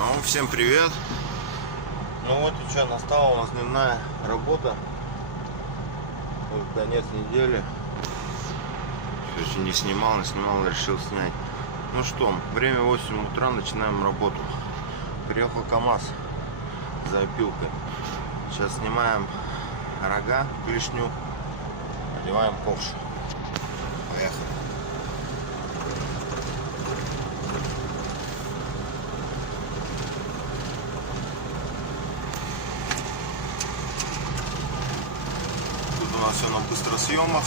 Ну, всем привет. Ну вот и что, настала у нас дневная работа. Вот конец недели. Еще не снимал, решил снять. Ну что, время 8 утра, начинаем работу. Приехал КамАЗ за опилкой. Сейчас снимаем рога, клешню, одеваем ковш. Поехали. Тут у нас все на быстросъемах.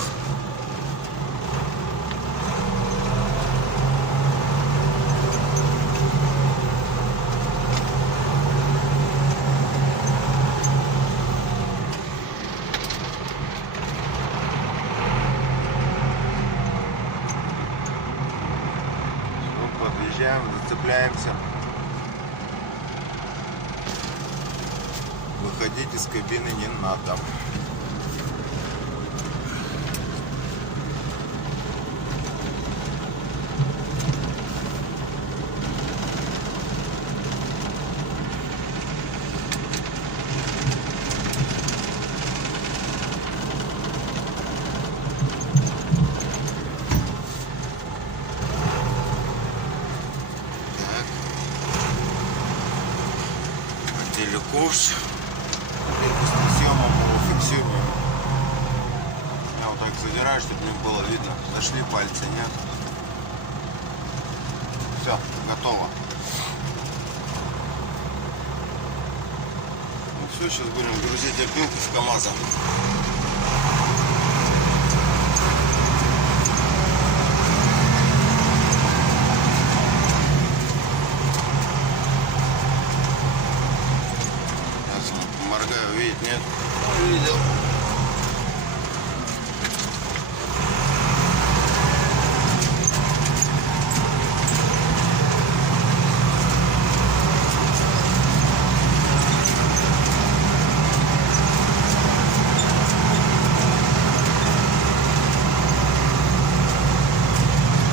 Подъезжаем, зацепляемся. Выходить из кабины не надо. Ковш, съемом его фиксируем. Я вот так задираю, чтобы не было видно, зашли пальцы, нет. Все, готово. Ну все, сейчас будем грузить опилку с КамАЗа. Видеть нет? Видел.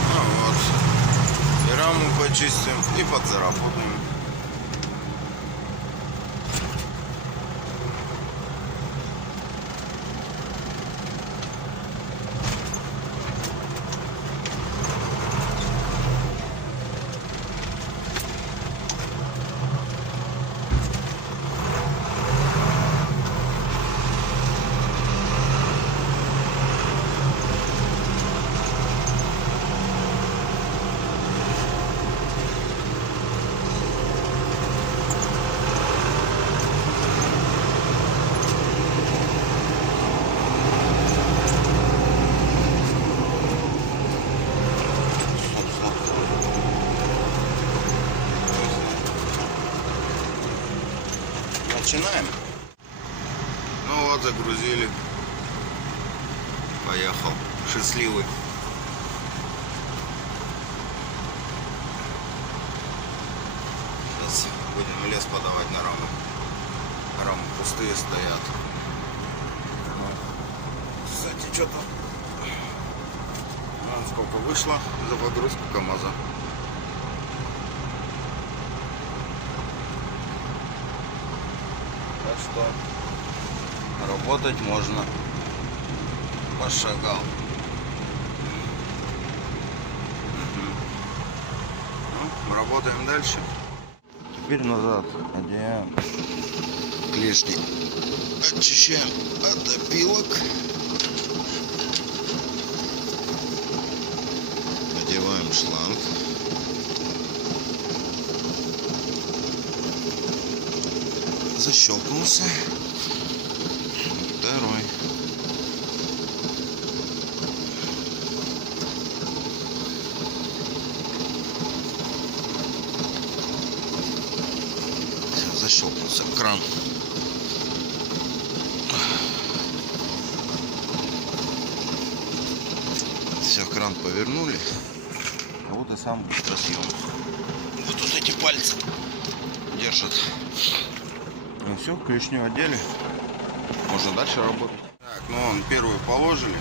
Ну вот. И раму почистим и подзаработаем. Начинаем. Ну вот, загрузили. Поехал. Счастливый. Сейчас будем лес подавать на раму. Рамы пустые стоят. Кстати, что-то... Вон сколько вышло за погрузку КамАЗа. Так что работать можно. Пошагал. Ну, работаем дальше. Теперь назад одеваем клешни. Очищаем от опилок. Одеваем шланг. Защелкнулся. Второй. Все, защелкнулся кран. Все, кран повернули. А вот и сам быстросъем. Вот тут эти пальцы держат. Ну все, клешню одели. Можно дальше работать. Так, ну вон первую положили.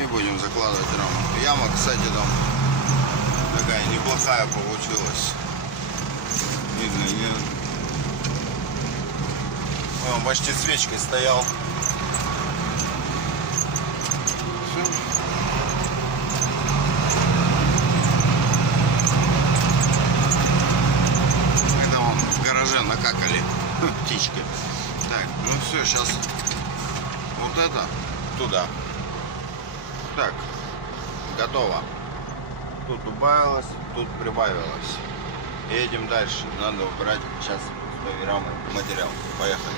И будем закладывать раму. Яма, кстати, там такая неплохая получилась. Видно, нет? Он почти свечкой стоял. Все. Это вон в гараже накакали птички. Так, ну все, сейчас вот это туда. Так, готово. Тут убавилось, тут прибавилось. Едем дальше. Надо убрать сейчас 100 грамм материал. Поехали.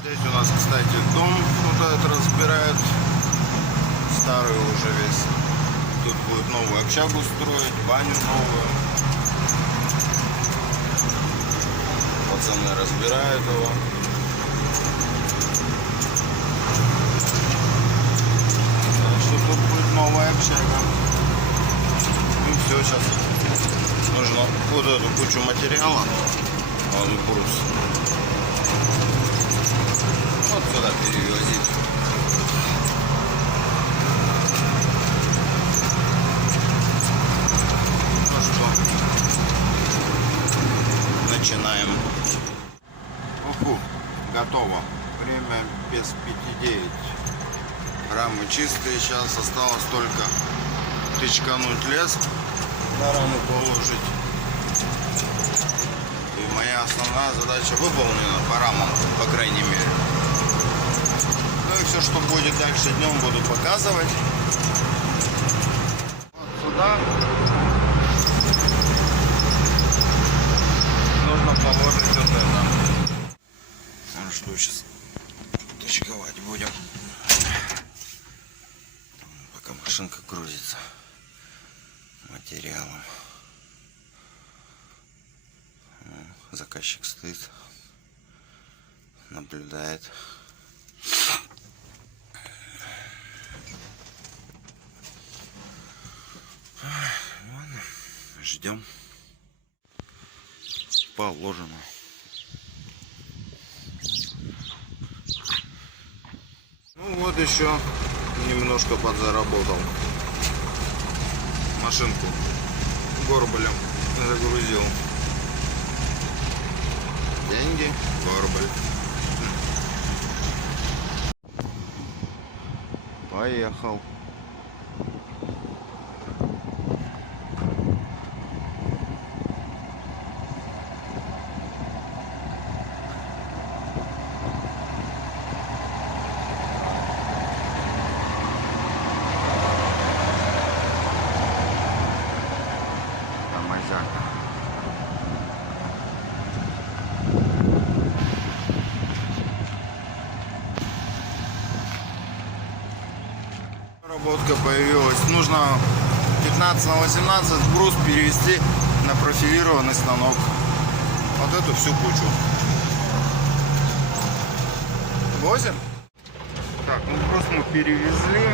Здесь у нас, кстати, дом вот этот разбирают. Старый уже весь. Тут будет новую общагу строить, баню новую. Пацаны разбирают его. Так что тут будет новая общага. И все, сейчас нужно вот эту кучу материала. Вот брус. Вот сюда перевозить. Ну что, начинаем. Уху, готово. Время без 5:09. Рамы чистые. Сейчас осталось только тычкануть лес, на раму положить. И моя основная задача выполнена по рамам, по крайней мере. Ну и все, что будет дальше днем, буду показывать. Вот сюда нужно положить вот это. Ну что, сейчас тычковать будем, пока машинка грузится материалом. Заказчик стоит, наблюдает. Ладно, ждем. Положено. Ну вот еще немножко подзаработал. Машинку горбалем загрузил. Деньги, горбаль. Поехал. Работка появилась. Нужно 15×18 брус перевести на профилированный станок. Вот эту всю кучу. Возим. Так, ну брус мы перевезли.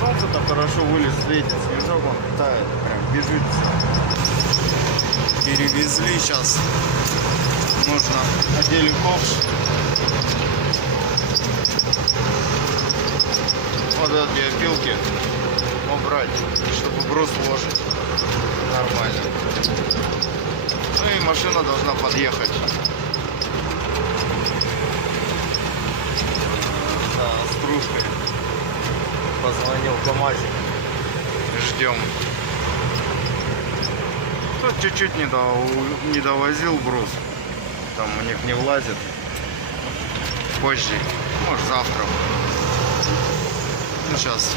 Солнце-то хорошо вылез, светит. Снежок он тает, прям бежит. Перевезли. Сейчас нужно отделим ковш. Вот эти опилки убрать, чтобы брус ложить нормально. Ну и машина должна подъехать. Да, с кружкой. Позвонил КамАЗик. Ждем. Тут чуть-чуть не довозил брус. Там у них не влазит. Позже, может завтра. Ну, сейчас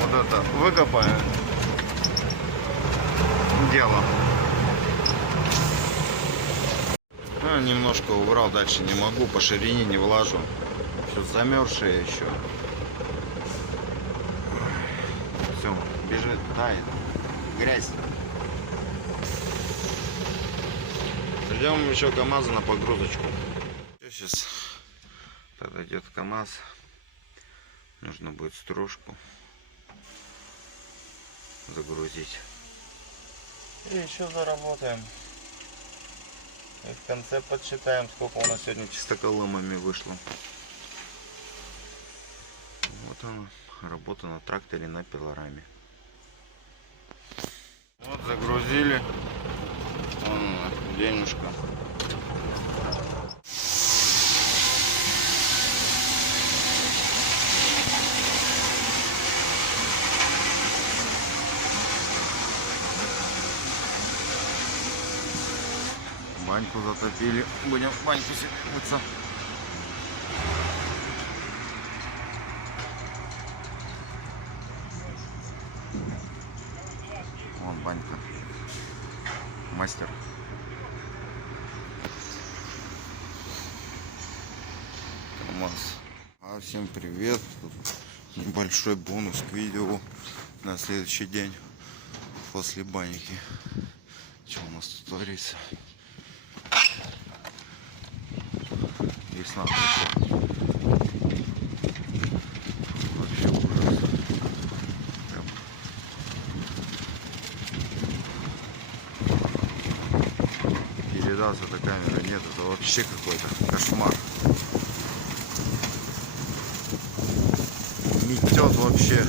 вот это выкопаем. Дело. Ну, немножко убрал, дальше не могу, по ширине не влажу. Все замерзшее еще. Все, бежит, тает. Грязь. Ждем еще КамАЗа на погрузочку. Сейчас подойдет КамАЗ. Нужно будет стружку загрузить. И еще заработаем. И в конце подсчитаем, сколько у нас сегодня чистоколымами вышло. Вот она, работа на тракторе на пилораме. Вот солнышко. Баньку затопили. Будем в баньку себе мыться. Вон банька. Мастер. КамАЗ. Всем привет. Тут небольшой бонус к видео на следующий день после баньки. Что у нас тут творится? Весна пришла. Вообще ужас. Прям. Передаться до камеры нет, это вообще какой-то кошмар. Метет вообще.